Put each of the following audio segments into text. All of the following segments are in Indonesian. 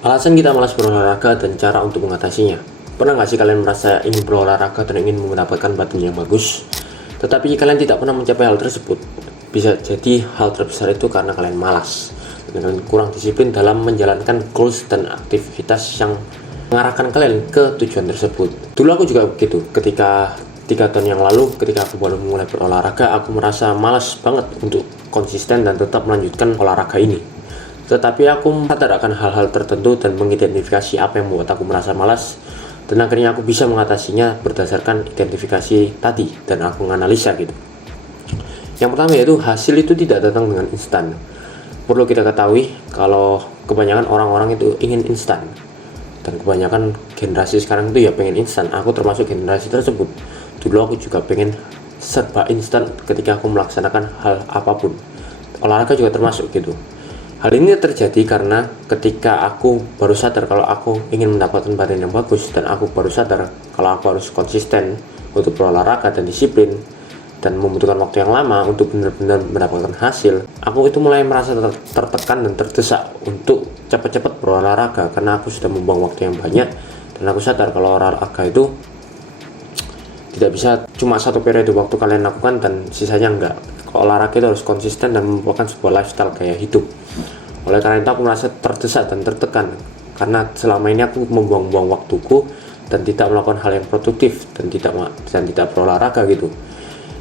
Alasan kita malas berolahraga dan cara untuk mengatasinya. Pernah nggak sih kalian merasa ingin berolahraga dan ingin mendapatkan badan yang bagus, tetapi kalian tidak pernah mencapai hal tersebut? Bisa jadi hal terbesar itu karena kalian malas dan kalian kurang disiplin dalam menjalankan goals dan aktivitas yang mengarahkan kalian ke tujuan tersebut. Dulu aku juga begitu. Ketika 3 tahun yang lalu, ketika aku baru mulai berolahraga, aku merasa malas banget untuk konsisten dan tetap melanjutkan olahraga ini. Tetapi aku sadar akan hal-hal tertentu dan mengidentifikasi apa yang membuat aku merasa malas, dan akhirnya aku bisa mengatasinya berdasarkan identifikasi tadi dan aku menganalisa gitu. Yang pertama yaitu hasil itu tidak datang dengan instan. Perlu kita ketahui kalau kebanyakan orang-orang itu ingin instan, dan kebanyakan generasi sekarang itu ya pengen instan. Aku termasuk generasi tersebut. Dulu aku juga pengen serba instan ketika aku melaksanakan hal apapun. Olahraga juga termasuk gitu. Hal ini terjadi karena ketika aku baru sadar kalau aku ingin mendapatkan badan yang bagus, dan aku baru sadar kalau aku harus konsisten untuk berolahraga dan disiplin dan membutuhkan waktu yang lama untuk benar-benar mendapatkan hasil, aku itu mulai merasa tertekan dan terdesak untuk cepat-cepat berolahraga karena aku sudah membuang waktu yang banyak, dan aku sadar kalau olahraga itu tidak bisa cuma satu periode waktu kalian lakukan dan sisanya enggak. Olahraga itu harus konsisten dan merupakan sebuah lifestyle gaya hidup. Oleh karena itu aku merasa terdesak dan tertekan karena selama ini aku membuang-buang waktuku dan tidak melakukan hal yang produktif dan tidak berolahraga gitu.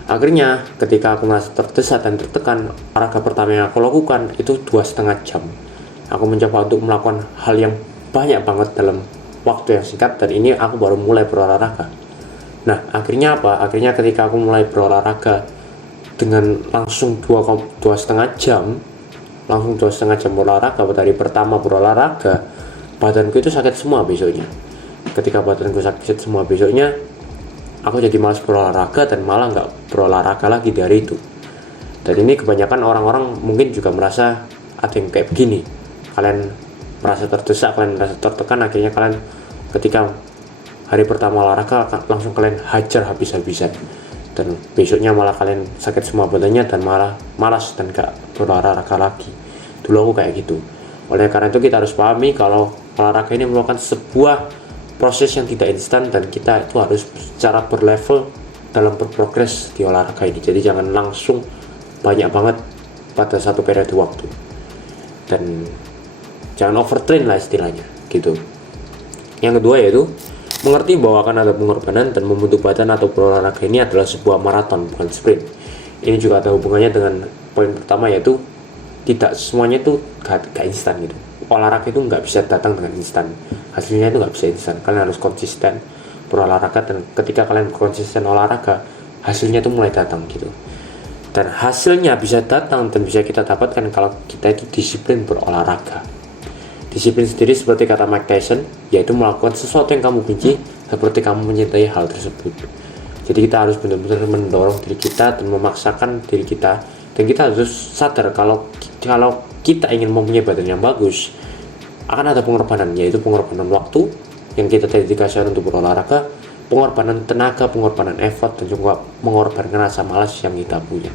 Akhirnya ketika aku merasa terdesak dan tertekan, olahraga pertama yang aku lakukan itu 2,5 jam. Aku mencoba untuk melakukan hal yang banyak banget dalam waktu yang singkat, dan ini aku baru mulai berolahraga. Nah, akhirnya apa? Akhirnya ketika aku mulai berolahraga dengan langsung 2,5 jam, langsung 2,5 jam berolahraga, pada hari pertama berolahraga, badanku itu sakit semua besoknya. Ketika badanku sakit semua besoknya, aku jadi malas berolahraga dan malah nggak berolahraga lagi di hari itu. Dan ini kebanyakan orang-orang mungkin juga merasa ada yang kayak begini. Kalian merasa terdesak, kalian merasa tertekan, akhirnya kalian ketika hari pertama olahraga langsung kalian hajar habis-habisan, dan besoknya malah kalian sakit semua badannya dan malah malas dan gak berolahraga lagi. Dulu aku kayak gitu. Oleh karena itu kita harus pahami kalau olahraga ini merupakan sebuah proses yang tidak instan, dan kita itu harus secara berlevel dalam berprogres di olahraga ini. Jadi jangan langsung banyak banget pada satu periode waktu, dan jangan overtrain lah istilahnya gitu. Yang kedua yaitu mengerti bahwa akan ada pengorbanan, dan membentuk badan atau berolahraga ini adalah sebuah maraton, bukan sprint. Ini juga ada hubungannya dengan poin pertama, yaitu tidak semuanya itu gak instan gitu. Olahraga itu nggak bisa datang dengan instan, hasilnya itu nggak bisa instan. Kalian harus konsisten berolahraga, dan ketika kalian konsisten olahraga, hasilnya itu mulai datang gitu. Dan hasilnya bisa datang dan bisa kita dapatkan kalau kita itu disiplin berolahraga. Disiplin sendiri seperti kata Mike Tyson, yaitu melakukan sesuatu yang kamu benci seperti kamu mencintai hal tersebut. Jadi kita harus benar-benar mendorong diri kita dan memaksakan diri kita, dan kita harus sadar kalau kita ingin mempunyai badan yang bagus, akan ada pengorbanan, yaitu pengorbanan waktu yang kita dedikasikan untuk berolahraga, pengorbanan tenaga, pengorbanan effort, dan juga mengorbankan rasa malas yang kita punya.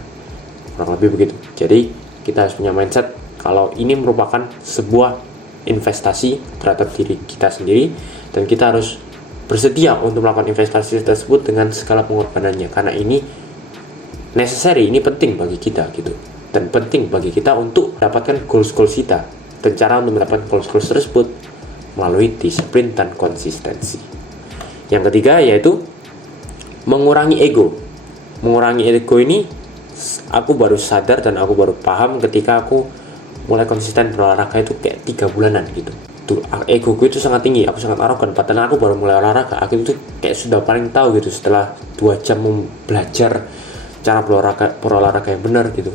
Kurang lebih begitu. Jadi kita harus punya mindset kalau ini merupakan sebuah investasi terhadap diri kita sendiri, dan kita harus bersedia untuk melakukan investasi tersebut dengan segala pengorbanannya, karena ini necessary, ini penting bagi kita gitu, dan penting bagi kita untuk mendapatkan goals kita. Dan cara untuk mendapatkan goals tersebut melalui disiplin dan konsistensi. Yang ketiga yaitu mengurangi ego. Mengurangi ego ini aku baru sadar dan aku baru paham ketika aku mulai konsisten berolahraga itu kayak 3 bulanan gitu. Tuh, ego gue itu sangat tinggi, aku sangat arogan, padahal aku baru mulai olahraga. Aku itu kayak sudah paling tahu gitu setelah 2 jam belajar cara berolahraga yang benar gitu.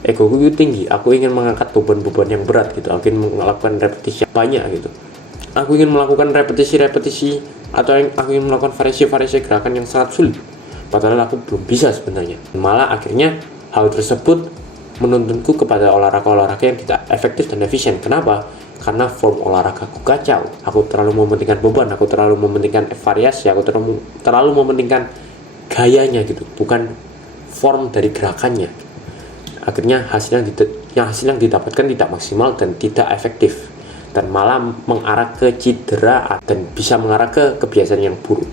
Ego gue itu tinggi, aku ingin mengangkat beban-beban yang berat gitu, aku ingin melakukan repetisi yang banyak gitu. Aku ingin melakukan repetisi atau aku ingin melakukan variasi gerakan yang sangat sulit, padahal aku belum bisa sebenarnya. Malah akhirnya hal tersebut menuntunku kepada olahraga yang tidak efektif dan efisien. Kenapa? Karena form olahragaku kacau. Aku terlalu mementingkan beban, aku terlalu mementingkan variasi, aku terlalu mementingkan gayanya gitu, bukan form dari gerakannya. Akhirnya hasil yang didapatkan tidak maksimal dan tidak efektif. dan malah mengarah ke cedera dan bisa mengarah ke kebiasaan yang buruk.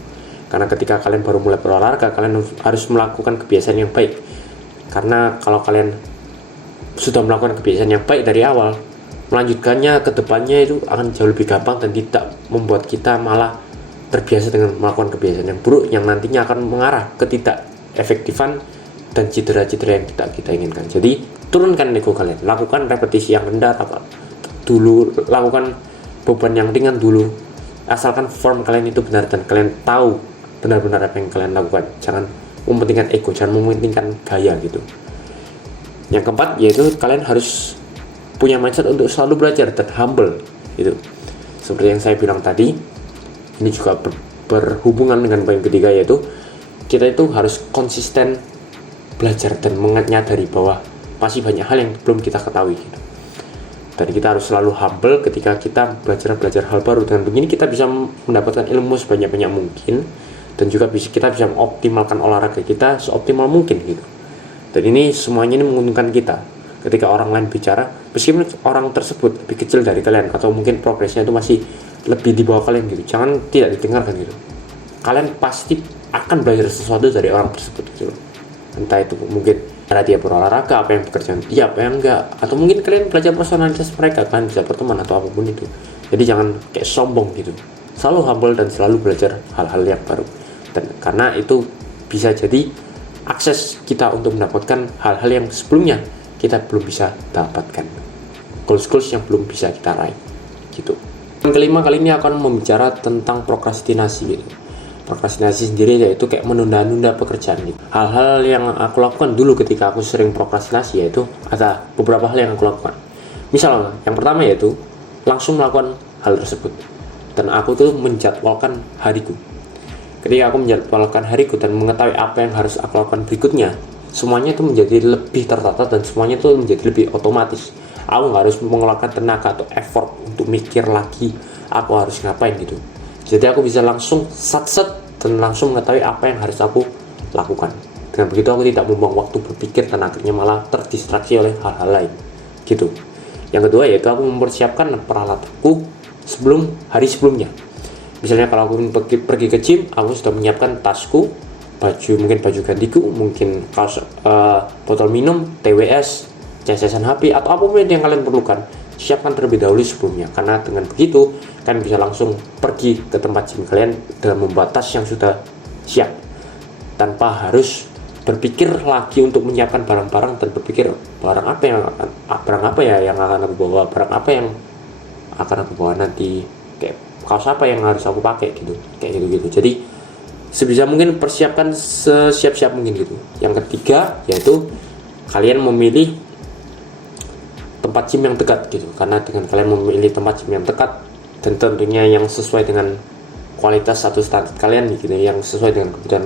Karena ketika kalian baru mulai berolahraga, kalian harus melakukan kebiasaan yang baik. Karena kalau kalian sudah melakukan kebiasaan yang baik dari awal, melanjutkannya ke depannya itu akan jauh lebih gampang dan tidak membuat kita malah terbiasa dengan melakukan kebiasaan yang buruk yang nantinya akan mengarah ke tidak efektifan dan cedera-cedera yang tidak kita inginkan. Jadi turunkan ego kalian, lakukan repetisi yang rendah dulu, lakukan beban yang ringan dulu, asalkan form kalian itu benar dan kalian tahu benar-benar apa yang kalian lakukan. Jangan mementingkan ego, jangan mementingkan gaya gitu. Yang keempat yaitu kalian harus punya mindset untuk selalu belajar dan humble gitu. Seperti yang saya bilang tadi, ini juga berhubungan dengan poin ketiga, yaitu kita itu harus konsisten belajar dan menyadari bahwa masih banyak hal yang belum kita ketahui gitu. Dan kita harus selalu humble ketika kita belajar hal baru. Dengan begini kita bisa mendapatkan ilmu sebanyak-banyak mungkin, dan juga kita bisa mengoptimalkan olahraga kita seoptimal mungkin gitu. Dan ini semuanya ini menguntungkan kita. Ketika orang lain bicara, meskipun orang tersebut lebih kecil dari kalian atau mungkin progresnya itu masih lebih di bawah kalian gitu, jangan tidak didengarkan gitu. Kalian pasti akan belajar sesuatu dari orang tersebut gitu. Entah itu mungkin cara dia berolahraga, apa yang pekerjaan dia, apa yang enggak, atau mungkin kalian belajar personalitas mereka, kan bisa berteman atau apapun itu. Jadi jangan kayak sombong gitu. Selalu humble dan selalu belajar hal-hal yang baru. Dan karena itu bisa jadi akses kita untuk mendapatkan hal-hal yang sebelumnya kita belum bisa dapatkan, goals yang belum bisa kita raih gitu. Yang kelima kali ini akan membicara tentang prokrastinasi gitu. Prokrastinasi sendiri yaitu kayak menunda-nunda pekerjaan gitu. Hal-hal yang aku lakukan dulu ketika aku sering prokrastinasi yaitu ada beberapa hal yang aku lakukan. Misalnya yang pertama yaitu langsung melakukan hal tersebut, dan aku tuh menjadwalkan hariku. Ketika aku menjadwalkan hariku dan mengetahui apa yang harus aku lakukan berikutnya, semuanya itu menjadi lebih tertata dan semuanya itu menjadi lebih otomatis. Aku nggak harus mengeluarkan tenaga atau effort untuk mikir lagi aku harus ngapain gitu. Jadi aku bisa langsung satset dan langsung mengetahui apa yang harus aku lakukan. Dengan begitu aku tidak membuang waktu berpikir dan akhirnya malah terdistraksi oleh hal-hal lain gitu. Yang kedua yaitu aku mempersiapkan peralatanku hari sebelumnya. Misalnya kalau aku pergi ke gym, aku sudah menyiapkan tasku, mungkin baju gantiku, mungkin kaos, botol minum, TWS, casesan HP, atau apapun yang kalian perlukan. Siapkan terlebih dahulu sebelumnya, karena dengan begitu kalian bisa langsung pergi ke tempat gym kalian dengan membawa tas yang sudah siap, tanpa harus berpikir lagi untuk menyiapkan barang-barang dan berpikir barang apa yang akan aku bawa, barang apa yang akan aku bawa nanti, kayak kaos apa yang harus aku pakai gitu, kayak gitu. Jadi sebisa mungkin persiapkan sesiap-siap mungkin gitu. Yang ketiga yaitu kalian memilih tempat gym yang dekat gitu, karena dengan kalian memilih tempat gym yang dekat dan tentunya yang sesuai dengan kualitas atau standar kalian gitu, yang sesuai dengan kebutuhan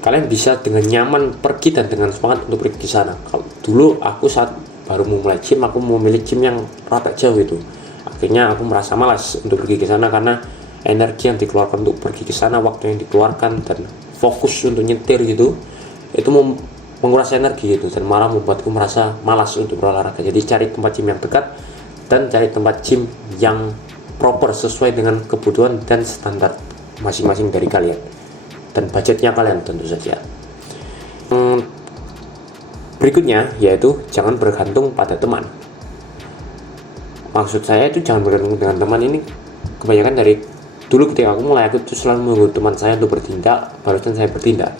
kalian bisa dengan nyaman pergi dan dengan semangat untuk pergi ke sana. Kalau dulu aku saat baru memulai gym, aku memilih gym yang rada jauh itu. Akhirnya aku merasa malas untuk pergi ke sana karena energi yang dikeluarkan untuk pergi ke sana, waktu yang dikeluarkan dan fokus untuk nyetir gitu, itu menguras energi gitu, dan malah membuatku merasa malas untuk berolahraga. Jadi cari tempat gym yang dekat dan cari tempat gym yang proper sesuai dengan kebutuhan dan standar masing-masing dari kalian dan budgetnya kalian tentu saja. Berikutnya yaitu jangan bergantung pada teman. Maksud saya itu jangan bergantung dengan teman ini kebanyakan dari dulu ketika aku mulai, aku tuh selalu menunggu teman saya untuk bertindak barusan saya bertindak.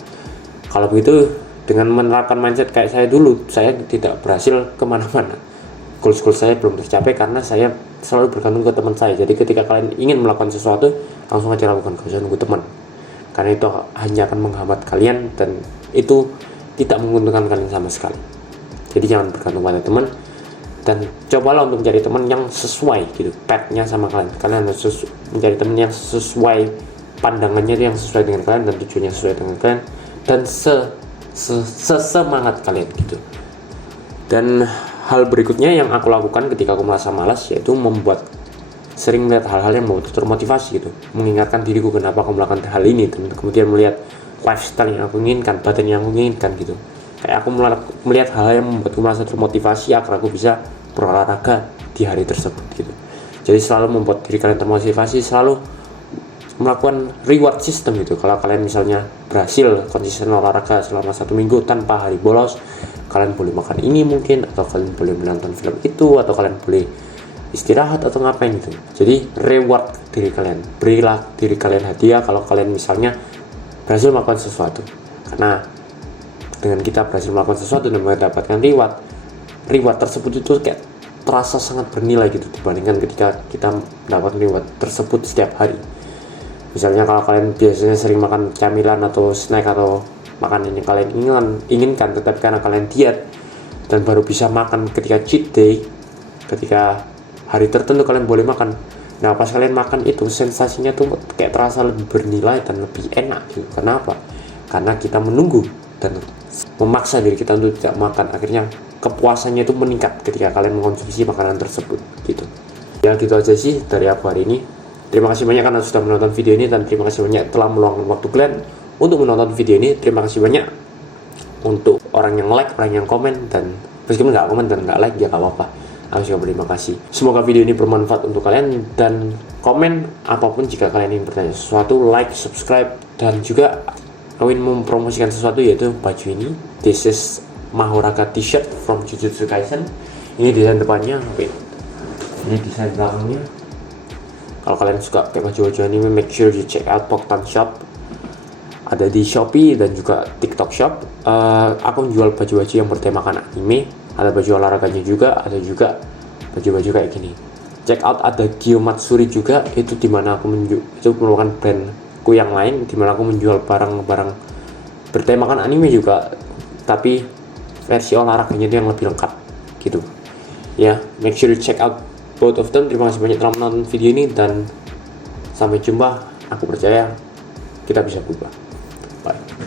Kalau begitu dengan menerapkan mindset kayak saya dulu, saya tidak berhasil kemana-mana. Goals saya belum tercapai karena saya selalu bergantung ke teman saya. Jadi ketika kalian ingin melakukan sesuatu, langsung aja lakukan, gak usah nunggu teman, karena itu hanya akan menghambat kalian dan itu tidak menguntungkan kalian sama sekali. Jadi jangan bergantung pada teman, dan cobalah untuk mencari teman yang sesuai gitu path-nya sama kalian. Kalian harus mencari teman yang sesuai pandangannya, yang sesuai dengan kalian dan tujuannya sesuai dengan kalian dan sesemangat kalian gitu. Dan hal berikutnya yang aku lakukan ketika aku merasa malas yaitu sering melihat hal-hal yang membuat termotivasi gitu, mengingatkan diriku kenapa aku melakukan hal ini, dan kemudian melihat lifestyle yang aku inginkan, badan yang aku inginkan gitu. Kayak aku melihat hal-hal yang membuatku merasa termotivasi agar aku bisa berolahraga di hari tersebut gitu. Jadi selalu membuat diri kalian termotivasi, selalu melakukan reward system gitu. Kalau kalian misalnya berhasil konsisten olahraga selama 1 minggu tanpa hari bolos, kalian boleh makan ini mungkin, atau kalian boleh menonton film itu, atau kalian boleh istirahat atau ngapain gitu. Jadi reward diri kalian, berilah diri kalian hadiah kalau kalian misalnya berhasil melakukan sesuatu. Karena dengan kita berhasil melakukan sesuatu dan mendapatkan reward tersebut itu kayak terasa sangat bernilai gitu dibandingkan ketika kita mendapatkan reward tersebut setiap hari. Misalnya kalau kalian biasanya sering makan camilan atau snack atau makanan yang kalian inginkan, tetapi karena kalian diet dan baru bisa makan ketika cheat day, ketika hari tertentu kalian boleh makan. Nah pas kalian makan itu sensasinya tuh kayak terasa lebih bernilai dan lebih enak gitu. Kenapa? Karena kita menunggu dan memaksa diri kita untuk tidak makan. Akhirnya kepuasannya itu meningkat ketika kalian mengkonsumsi makanan tersebut gitu. Ya gitu aja sih dari aku hari ini. Terima kasih banyak karena sudah menonton video ini, dan terima kasih banyak telah meluangkan waktu kalian untuk menonton video ini. Terima kasih banyak untuk orang yang like, orang yang komen, dan meskipun nggak komen dan nggak like ya nggak apa-apa. Aku juga berterima kasih. Semoga video ini bermanfaat untuk kalian, dan komen apapun jika kalian ingin bertanya sesuatu, like, subscribe, dan juga aku ingin mempromosikan sesuatu yaitu baju ini. This is Mahoraga t-shirt from Jujutsu Kaisen. Ini desain depannya, ini desain belakangnya. Kalau kalian suka pakai baju-baju anime, make sure you check out Poktan Shop. Ada di Shopee dan juga TikTok Shop. Aku menjual baju-baju yang bertemakan anime. Ada baju olahraganya juga, ada juga baju-baju kayak gini. Check out ada Gyo Matsuri juga, itu dimana aku itu merupakan brandku yang lain, dimana aku menjual barang-barang bertemakan anime juga, tapi versi olahraganya itu yang lebih lengkap gitu. Ya, make sure you check out both of them. Terima kasih banyak telah menonton video ini, dan sampai jumpa. Aku percaya kita bisa berubah. Bye.